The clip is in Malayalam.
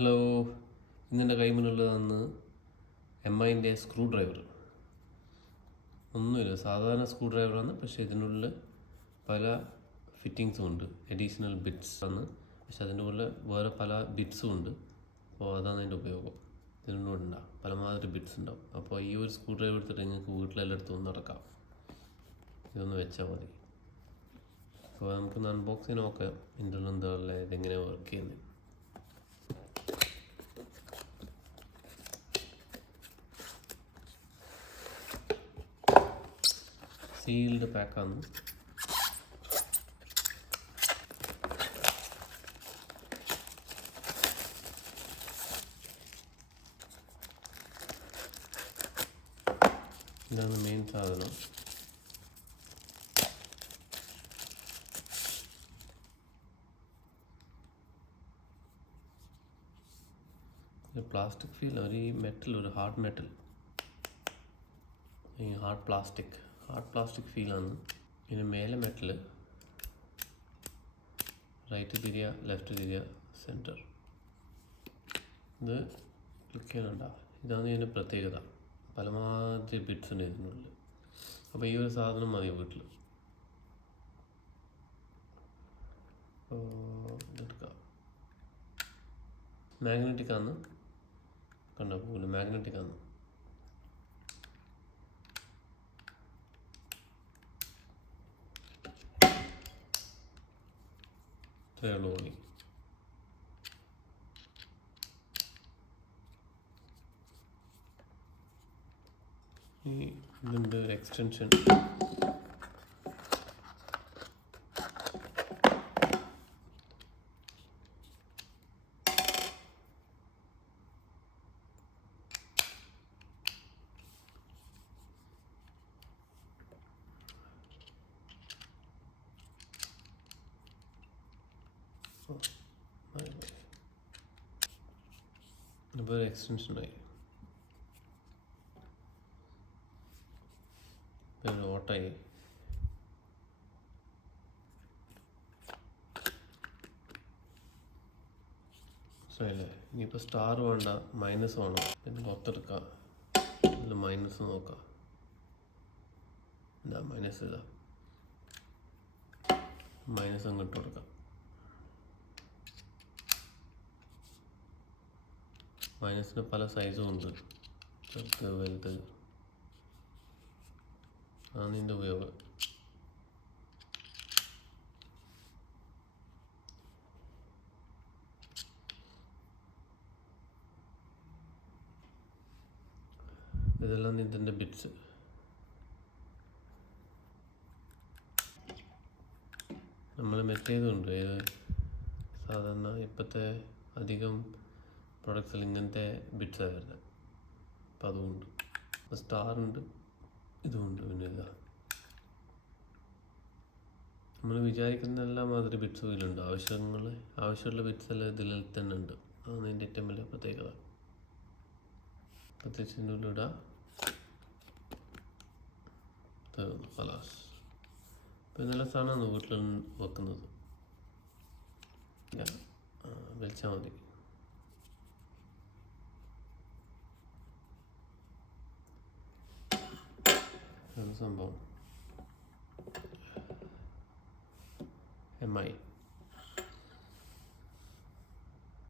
ഹലോ, ഇന്നെൻ്റെ കൈമുന്നിലുള്ളതാണ് MIൻ്റെ സ്ക്രൂ ഡ്രൈവർ. ഒന്നുമില്ല, സാധാരണ സ്ക്രൂ ഡ്രൈവറാണ്. പക്ഷേ ഇതിനുള്ളിൽ പല ഫിറ്റിങ്സും ഉണ്ട്, അഡീഷണൽ ബിറ്റ്സ് ആണ്. പക്ഷെ അതിൻ്റെ ഉള്ളിൽ വേറെ പല ബിറ്റ്സും ഉണ്ട്. അപ്പോൾ അതാണ് അതിൻ്റെ ഉപയോഗം. ഇതിനുള്ളിൽ ഉണ്ടാവും പലമാതിരി ബിറ്റ്സ് ഉണ്ടാവും. അപ്പോൾ ഈ ഒരു സ്ക്രൂ ഡ്രൈവർ എടുത്തിട്ട് നിങ്ങൾക്ക് വീട്ടിലെല്ലായിടത്തും നടക്കാം. ഇതൊന്ന് വെച്ചാൽ മതി. അപ്പോൾ നമുക്കൊന്ന് അൺബോക്സ് ചെയ്യാൻ നോക്കാം. ഇതിൻ്റെ ഉള്ളിൽ എന്താ ഉള്ളത്, ഇതെങ്ങനെ വർക്ക് ചെയ്യുന്നത്. സീൽഡ് പാക്കാണ്. ഇതാണ് മെയിൻ സാധനം. പ്ലാസ്റ്റിക് ഫീൽ, ഒരു മെറ്റൽ, ഒരു ഹാർഡ് മെറ്റൽ, ഈ ഹാർഡ് പ്ലാസ്റ്റിക് ഫീലാണ്. ഇതിന് മേലെ മെറ്റൽ, റൈറ്റ് തിരിയുക, ലെഫ്റ്റ് തിരിയുക, സെൻറ്റർ. ഇത് ക്ലിക്ക് ചെയ്യണ്ട. ഇതാണ് ഇതിൻ്റെ പ്രത്യേകത. പലമാതിരി ബിറ്റ്സ് ഉണ്ട് ഇതിനുള്ളിൽ. അപ്പോൾ ഈ ഒരു സാധനം മതി വീട്ടിൽ. എടുക്കാം. മാഗ്നറ്റിക്കാണ്, കണ്ടോ പോലെ മാഗ്നറ്റിക്കാണ്. ഇത്രയേ ഉള്ളൂ പണി. ഈ ഇതിൻ്റെ ഒരു എക്സ്റ്റൻഷൻ, ഇപ്പോൾ ഒരു എക്സ്റ്റൻഷനായി. പിന്നെ ഓട്ടായി. മനസ്സിലായില്ലേ? ഇനിയിപ്പോൾ സ്റ്റാർ വേണ്ട, മൈനസ് വേണം. പിന്നെ പുറത്തെടുക്കാം, ഇതിൽ മൈനസ് നോക്കാം. എന്താ മൈനസ്, ഇതാ മൈനസ് അങ്ങോട്ട് കൊടുക്കാം. മൈനസിന് പല സൈസും ഉണ്ട്, ചെറുത് വലുത്. അതാണ് ഇതിൻ്റെ ഉപയോഗം. ഇതെല്ലാം ഇതിൻ്റെ ബിറ്റ്സ്. നമ്മൾ മറ്റേതുണ്ട്, ഏത് സാധാരണ ഇപ്പോഴത്തെ അധികം പ്രൊഡക്ട്സിൽ ഇങ്ങനത്തെ ബിറ്റ്സാണ് വരുന്നത്. അപ്പം അതുകൊണ്ട് സ്റ്റാറുണ്ട്, ഇതുമുണ്ട്. പിന്നെ ഇതാ നമ്മൾ വിചാരിക്കുന്ന എല്ലാ മാതിരി ബിറ്റ്സും ഇതിലുണ്ട്. ആവശ്യമുള്ള ബിറ്റ്സ് എല്ലാം ഇതിൽ തന്നെ ഉണ്ട്. അതാണ് ഇതിൻ്റെ ഏറ്റവും വലിയ പ്രത്യേകത. പ്രത്യേകിച്ച് ഇതിൻ്റെ ഉള്ളിടാം. ഫലാസ്. ഇപ്പം ഇതെല്ലാം സാധനമാണ് വീട്ടിൽ വെക്കുന്നത്. വലിച്ചാൽ മതി. സംഭവം MI